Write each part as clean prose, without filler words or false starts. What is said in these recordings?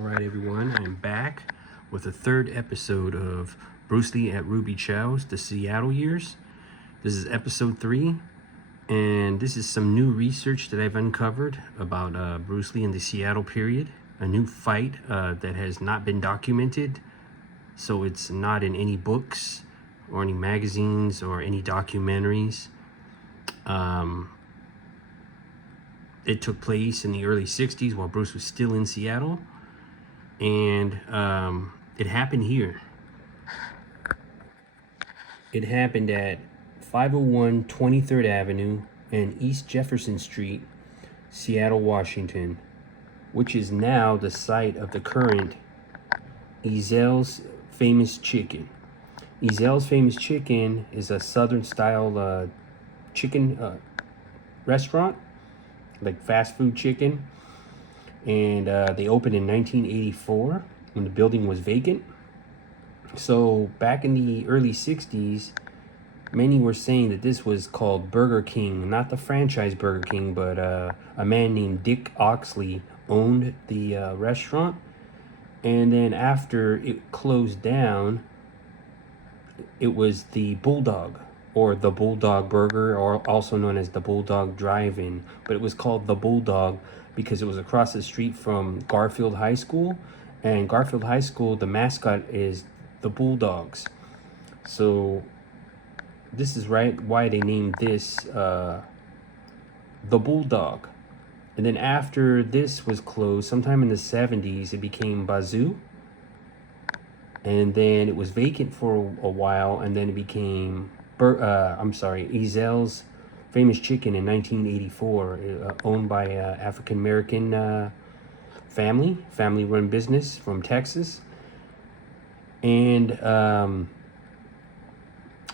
All right, everyone, I'm back with a third episode of Bruce Lee at Ruby Chow's The Seattle Years. This is episode 3, and this is some new research that I've uncovered about Bruce Lee in the Seattle period, a new fight that has not been documented, so it's not in any books or any magazines or any documentaries. It took place in the early 60s while Bruce was still in Seattle. And it happened here. It happened at 501 23rd Avenue and East Jefferson Street, Seattle, Washington, which is now the site of the current Ezel's Famous Chicken. Ezel's Famous Chicken is a southern style chicken restaurant, like fast food chicken. And they opened in 1984 when the building was vacant. So back in the early 60s, many were saying that this was called Burger King, not the franchise Burger King, but a man named Dick Oxley owned the restaurant. And then after it closed down, it was the Bulldog, or the Bulldog Burger, or also known as the Bulldog Drive-In. But it was called the Bulldog because it was across the street from Garfield High School. And Garfield High School, the mascot is the Bulldogs. So this is why they named this the Bulldog. And then after this was closed, sometime in the 70s, it became Bazoo. And then it was vacant for a while, and then it became Ezel's Famous Chicken in 1984, owned by an African-American family-run business from Texas. And a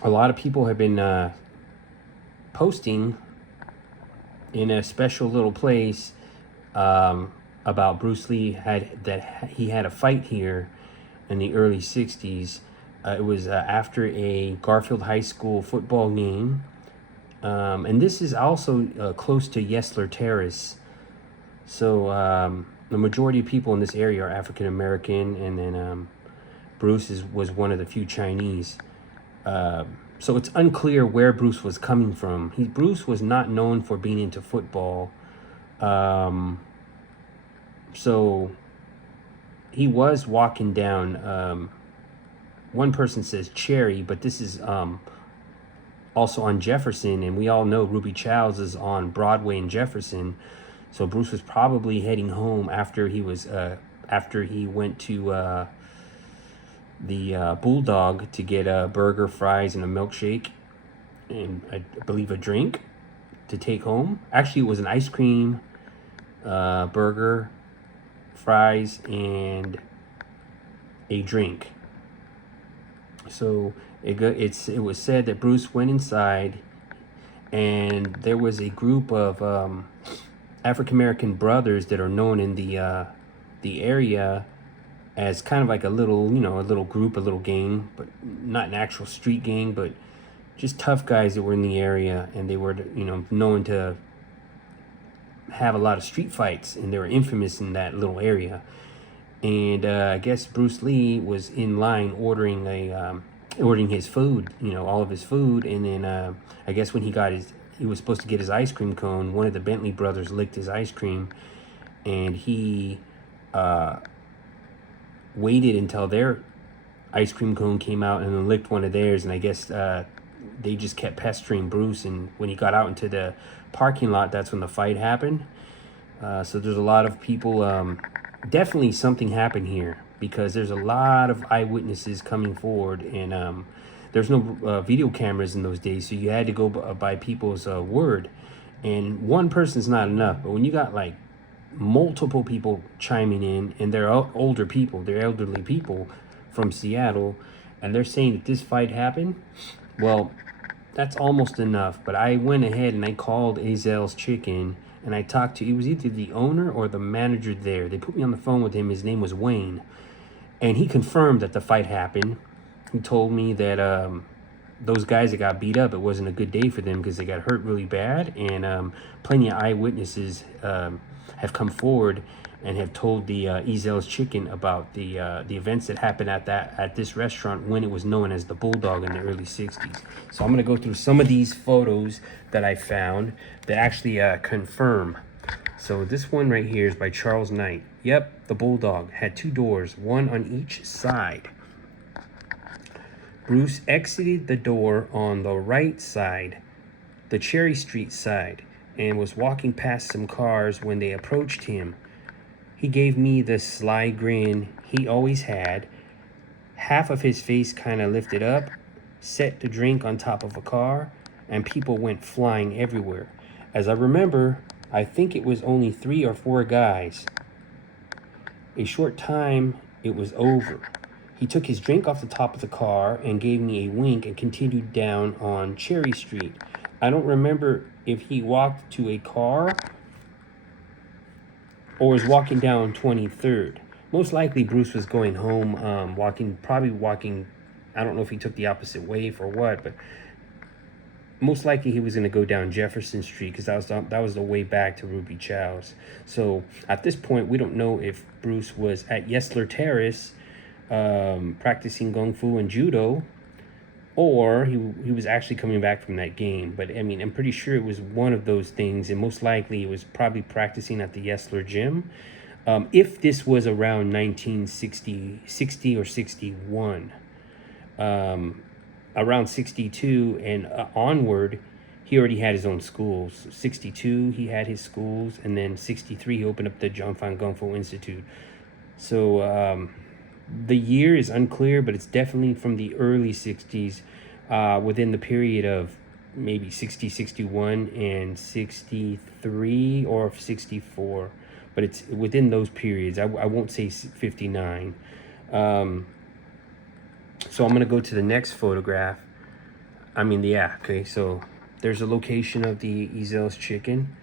lot of people have been posting in a special little place about Bruce Lee he had a fight here in the early 60s. It was after a Garfield High School football game. And this is also close to Yesler Terrace. So the majority of people in this area are African American, and then Bruce was one of the few Chinese. So it's unclear where Bruce was coming from. Bruce was not known for being into football. So he was walking down, one person says Cherry, but this is also on Jefferson, and we all know Ruby Chow's is on Broadway and Jefferson. So Bruce was probably heading home after he went to the Bulldog to get a burger, fries, and a milkshake, and I believe a drink to take home. Actually, it was an ice cream, burger, fries, and a drink. So it was said that Bruce went inside, and there was a group of African-American brothers that are known in the area as kind of like a little group, a little gang, but not an actual street gang, but just tough guys that were in the area, and they were, known to have a lot of street fights, and they were infamous in that little area. And I guess Bruce Lee was in line ordering his food, all of his food. And then I guess when he was supposed to get his ice cream cone, one of the Bentley brothers licked his ice cream, and he waited until their ice cream cone came out and then licked one of theirs. And I guess they just kept pestering Bruce, and when he got out into the parking lot, that's when the fight happened. So there's a lot of people, definitely something happened here, because there's a lot of eyewitnesses coming forward, and there's no video cameras in those days, so you had to go by people's word. And one person's not enough, but when you got like multiple people chiming in, and they're elderly people from Seattle, and they're saying that this fight happened, well, that's almost enough. But I went ahead and I called Ezel's Chicken, and I talked to, it was either the owner or the manager there. They put me on the phone with him. His name was Wayne, and he confirmed that the fight happened. He told me that those guys that got beat up, it wasn't a good day for them because they got hurt really bad, and plenty of eyewitnesses have come forward and have told the Ezel's Chicken about the events that happened at this restaurant when it was known as the Bulldog in the early 60s. So I'm going to go through some of these photos that I found that actually confirm. So this one right here is by Charles Knight. Yep, the Bulldog had 2 doors, one on each side. Bruce exited the door on the right side, the Cherry Street side, and was walking past some cars when they approached him. He gave me the sly grin he always had. Half of his face kind of lifted up, set the drink on top of a car, and people went flying everywhere. As I remember, I think it was only 3 or 4 guys. A short time, it was over. He took his drink off the top of the car and gave me a wink and continued down on Cherry Street. I don't remember if he walked to a car or was walking down 23rd. Most likely Bruce was going home, probably walking, I don't know if he took the opposite way for what, but most likely he was going to go down Jefferson Street because that was the way back to Ruby Chow's. So at this point, we don't know if Bruce was at Yesler Terrace practicing Kung Fu and Judo, or he was actually coming back from that game. But I mean, I'm pretty sure it was one of those things, and most likely it was probably practicing at the Yesler gym. If this was around 1960 or 61, around 62 and onward, he already had his own schools. 62, he had his schools, and then 63, he opened up the John Fan Kung Fu Institute. So the year is unclear, but it's definitely from the early 60s, within the period of maybe 60, 61, and 63 or 64. But it's within those periods. I won't say 59. So I'm going to go to the next photograph. Okay, so there's a location of the Ezel's Chicken.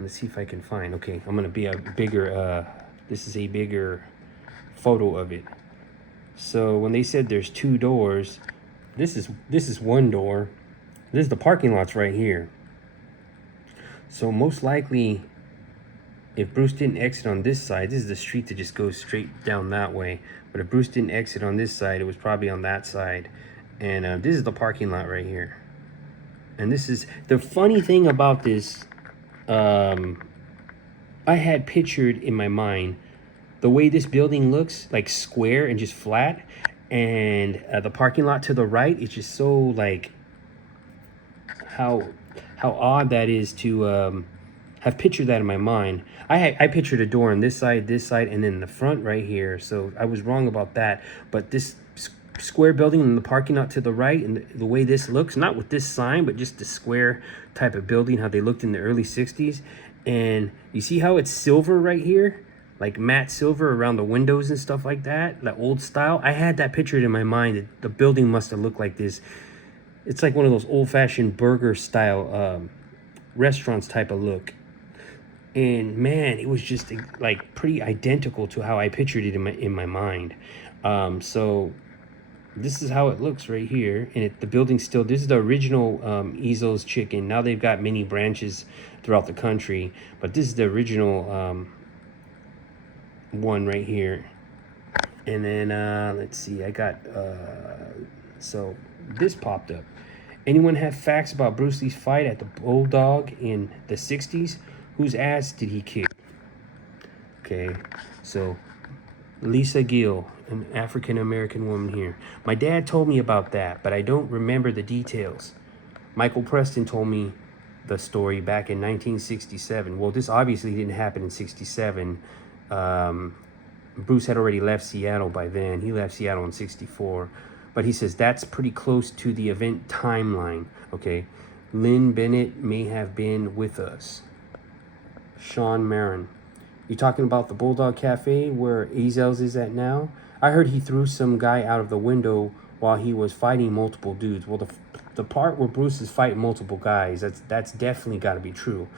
Let's see if I can find. Okay, I'm going to be a bigger, this is a bigger photo of it. So when they said there's 2 doors, this is one door. This is the parking lot's right here. So most likely, if Bruce didn't exit on this side, this is the street that just goes straight down that way. But if Bruce didn't exit on this side, it was probably on that side. And this is the parking lot right here. And this is the funny thing about this. I had pictured in my mind the way this building looks, like square and just flat, and the parking lot to the right is just so like how odd that is to have pictured that in my mind. I pictured a door on this side, and then the front right here. So I was wrong about that. But this square building and the parking lot to the right, and the way this looks, not with this sign, but just the square type of building, how they looked in the early 60s. And you see how it's silver right here? Like matte silver around the windows and stuff like that, that old style. I had that pictured in my mind. The building must have looked like this. It's like one of those old-fashioned burger style restaurants type of look. And man, it was just like pretty identical to how I pictured it in my mind. So this is how it looks right here. And the building's still, this is the original Ezel's Chicken. Now they've got many branches throughout the country, but this is the original one right here. And then let's see, I got so this popped up. Anyone have facts about Bruce Lee's fight at the Bulldog in the 60s? Whose ass did he kick? Okay, so Lisa Gill, an African-American woman here. My dad told me about that, but I don't remember the details. Michael Preston told me the story back in 1967. Well, this obviously didn't happen in 67. Bruce had already left Seattle by then. He left Seattle in 64. But he says that's pretty close to the event timeline. Okay, Lynn Bennett may have been with us. Sean Marin. You talking about the Bulldog Cafe where Ezel's is at now? I heard he threw some guy out of the window while he was fighting multiple dudes. Well, the part where Bruce is fighting multiple guys, that's definitely got to be true.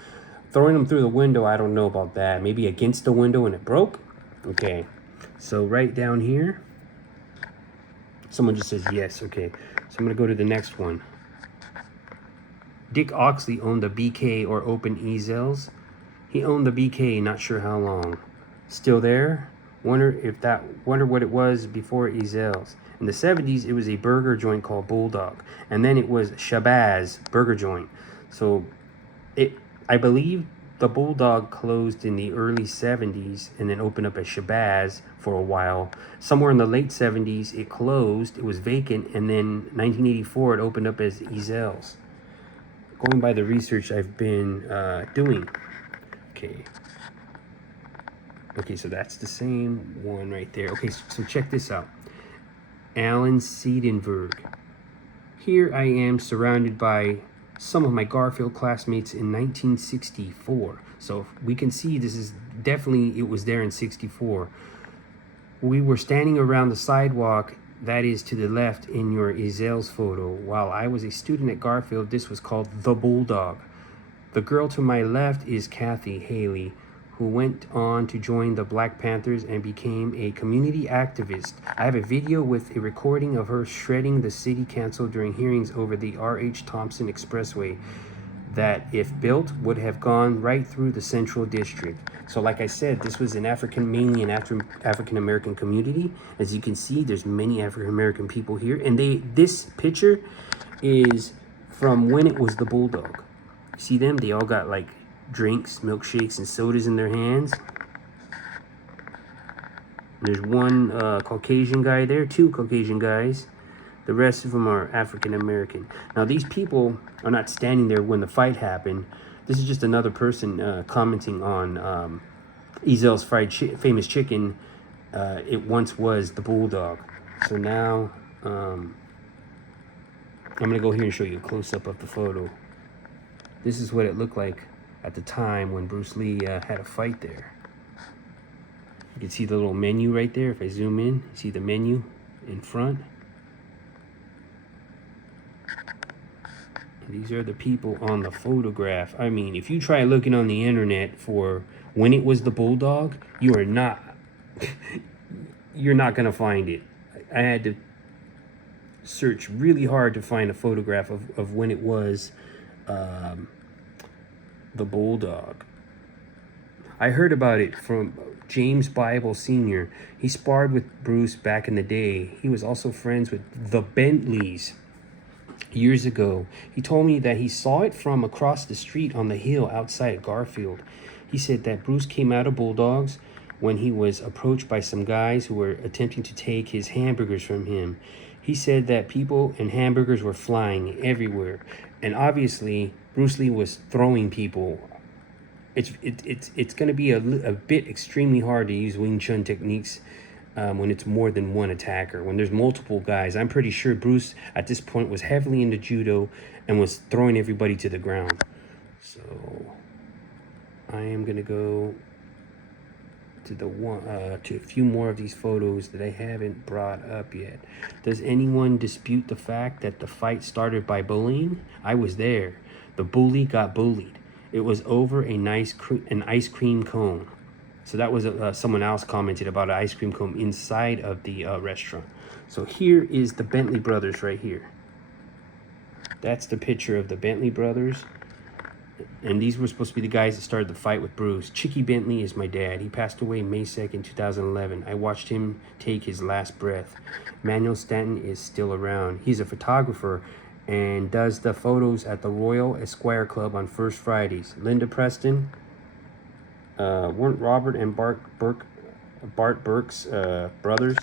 Throwing them through the window, I don't know about that. Maybe against the window and it broke? Okay. So right down here, someone just says yes. Okay. So I'm going to go to the next one. Dick Oxley owned the BK or Open Ezel's. He owned the BK, not sure how long. Still there? Wonder what it was before Ezel's. In the 70s, it was a burger joint called Bulldog, and then it was Shabazz burger joint. So I believe the Bulldog closed in the early 70s and then opened up as Shabazz for a while. Somewhere in the late 70s, it closed, it was vacant, and then 1984, it opened up as Ezel's. Going by the research I've been doing. Okay, so that's the same one right there. Okay, so check this out. Alan Seidenberg. Here I am surrounded by some of my Garfield classmates in 1964. So we can see this is definitely, it was there in 64. We were standing around the sidewalk that is to the left in your Ezel's photo. While I was a student at Garfield, this was called the Bulldog. The girl to my left is Kathy Haley, who went on to join the Black Panthers and became a community activist. I have a video with a recording of her shredding the city council during hearings over the R.H. Thompson Expressway that, if built, would have gone right through the Central District. So like I said, this was mainly an African-American community. As you can see, there's many African-American people here. And this picture is from when it was the Bulldog. See them? They all got like drinks, milkshakes, and sodas in their hands. There's one Caucasian guy there, two Caucasian guys. The rest of them are African American. Now these people are not standing there when the fight happened. This is just another person commenting on Ezel's famous chicken. It once was the Bulldog. So now I'm gonna go here and show you a close-up of the photo. This is what it looked like at the time when Bruce Lee had a fight there. You can see the little menu right there. If I zoom in, you see the menu in front. And these are the people on the photograph. I mean, if you try looking on the internet for when it was the Bulldog, you are not you're not gonna find it. I had to search really hard to find a photograph of when it was the Bulldog. I heard about it from James Bible Sr. He sparred with Bruce back in the day. He was also friends with the Bentleys years ago. He told me that he saw it from across the street on the hill outside Garfield. He said that Bruce came out of Bulldogs when he was approached by some guys who were attempting to take his hamburgers from him. He said that people and hamburgers were flying everywhere. And obviously, Bruce Lee was throwing people. It's going to be a bit extremely hard to use Wing Chun techniques when it's more than one attacker. When there's multiple guys, I'm pretty sure Bruce at this point was heavily into judo and was throwing everybody to the ground. So I am going to go to a few more of these photos that I haven't brought up yet. Does anyone dispute the fact that the fight started by bullying? I was there. The bully got bullied. It was over an ice cream cone. So that was someone else commented about an ice cream cone inside of the restaurant. So here is the Bentley brothers right here. That's the picture of the Bentley brothers. And these were supposed to be the guys that started the fight with Bruce. Chicky Bentley is my dad. He passed away May 2nd, 2011. I watched him take his last breath. Manuel Stanton is still around. He's a photographer and does the photos at the Royal Esquire Club on First Fridays. Linda Preston, weren't Robert and Bart Burke's brothers?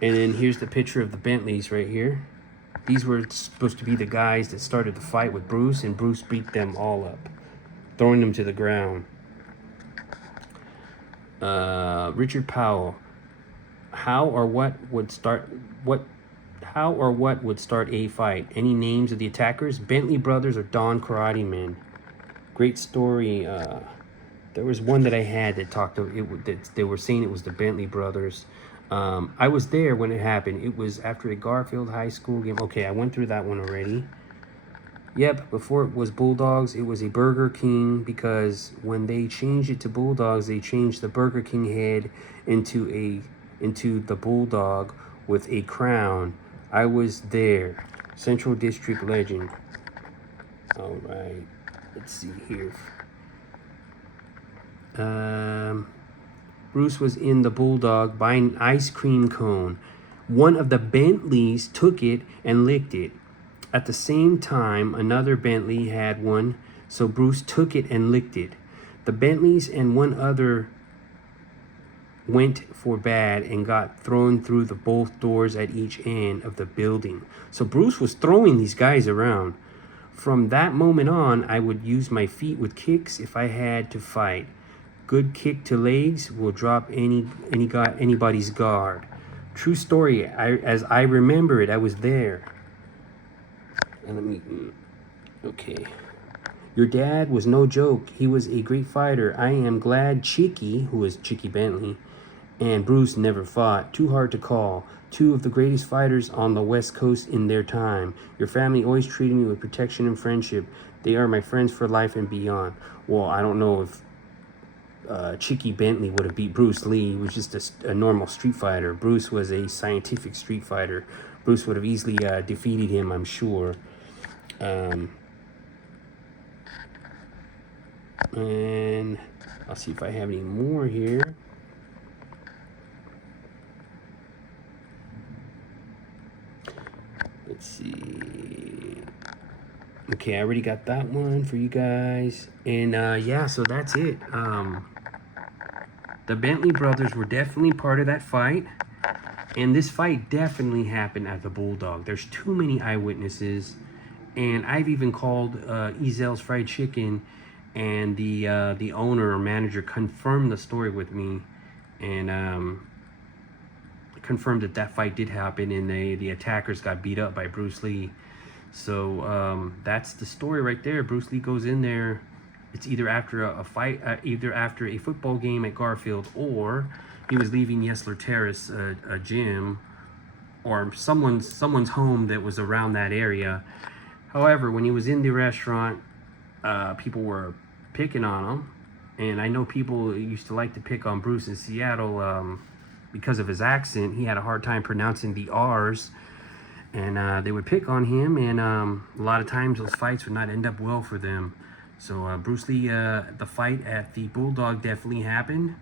And then here's the picture of the Bentleys right here. These were supposed to be the guys that started the fight with Bruce, and Bruce beat them all up, throwing them to the ground. Richard Powell. How or what would start a fight? Any names of the attackers? Bentley brothers or Don Karate Men? Great story. There was one that I had that talked of it. That they were saying it was the Bentley brothers. I was there when it happened. It was after a Garfield High School game. Okay, I went through that one already. Yep, before it was Bulldogs, it was a Burger King, because when they changed it to Bulldogs, they changed the Burger King head into the Bulldog with a crown. I was there. Central District legend. All right, let's see here. Bruce was in the Bulldog buying an ice cream cone. One of the Bentleys took it and licked it. At the same time, another Bentley had one, so Bruce took it and licked it. The Bentleys and one other went for bad and got thrown through the both doors at each end of the building. So Bruce was throwing these guys around. From that moment on, I would use my feet with kicks if I had to fight. Good kick to legs will drop anybody's guard. True story. As I remember it, I was there. And okay. Your dad was no joke. He was a great fighter. I am glad Chicky, who is Chicky Bentley, and Bruce never fought. Too hard to call. Two of the greatest fighters on the West Coast in their time. Your family always treated me with protection and friendship. They are my friends for life and beyond. Well, I don't know if Chicky Bentley would have beat Bruce Lee. He was just a normal street fighter. Bruce was a scientific street fighter. Bruce would have easily defeated him, I'm sure. And I'll see if I have any more here. Let's see. Okay, I already got that one for you guys. And yeah, so that's it. The Bentley brothers were definitely part of that fight. And this fight definitely happened at the Bulldog. There's too many eyewitnesses. And I've even called Ezel's Fried Chicken, and the owner or manager confirmed the story with me, and confirmed that fight did happen, and the attackers got beat up by Bruce Lee. So that's the story right there. Bruce Lee goes in there. It's either after a fight, either after a football game at Garfield, or he was leaving Yesler Terrace, a gym, or someone's home that was around that area. However, when he was in the restaurant, people were picking on him, and I know people used to like to pick on Bruce in Seattle because of his accent. He had a hard time pronouncing the R's, and they would pick on him, and a lot of times those fights would not end up well for them. So Bruce Lee, the fight at the Bulldog definitely happened,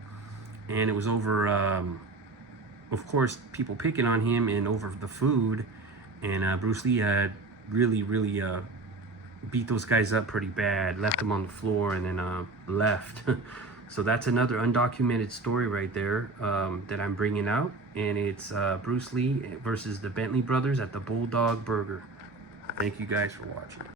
and it was over, of course, people picking on him and over the food, and Bruce Lee really beat those guys up pretty bad, left them on the floor, and then left. So that's another undocumented story right there that I'm bringing out, and it's Bruce Lee versus the Bentley brothers at the Bulldog Burger. Thank you guys for watching.